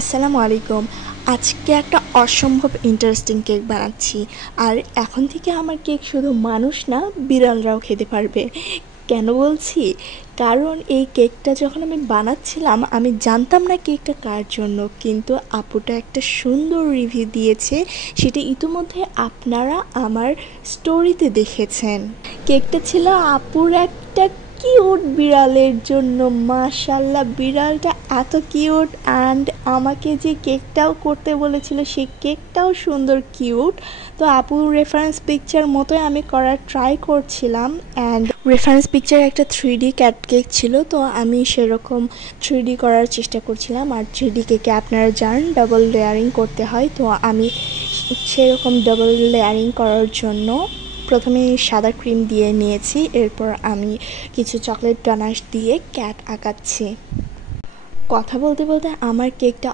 আসসালামু আলাইকুম। আজকে একটা অসম্ভব ইন্টারেস্টিং কেক বানাচ্ছি। আর এখন থেকে আমার কেক শুধু মানুষ না, বিড়ালরাও খেতে পারবে। কেন বলছি? কারণ এই কেকটা যখন আমি বানাচ্ছিলাম আমি জানতাম না কেকটা কার জন্য, কিন্তু আপুটা একটা সুন্দর রিভিউ দিয়েছে, সেটা ইতিমধ্যে আপনারা আমার স্টোরিতে দেখেছেন। কেকটা ছিল আপুর একটা কিউট বিড়ালের জন্য। মাশাল্লাহ, বিড়ালটা এত কিউট, অ্যান্ড আমাকে যে কেকটাও করতে বলেছিল সেই কেকটাও সুন্দর কিউট। তো আপুর রেফারেন্স পিকচার মতোই আমি করার ট্রাই করছিলাম, অ্যান্ড রেফারেন্স পিকচার একটা 3D ক্যাট কেক ছিল, তো আমি সেরকম 3D করার চেষ্টা করছিলাম। আর 3D কেকে আপনারা জানেন ডাবল লেয়ারিং করতে হয়, তো আমি সেরকম ডাবল লেয়ারিং করার জন্য প্রথমে সাদা ক্রিম দিয়ে নিয়েছি, এরপর আমি কিছু চকলেট গানাশ দিয়ে ক্যাট আঁকাচ্ছি। কথা বলতে বলতে আমার কেকটা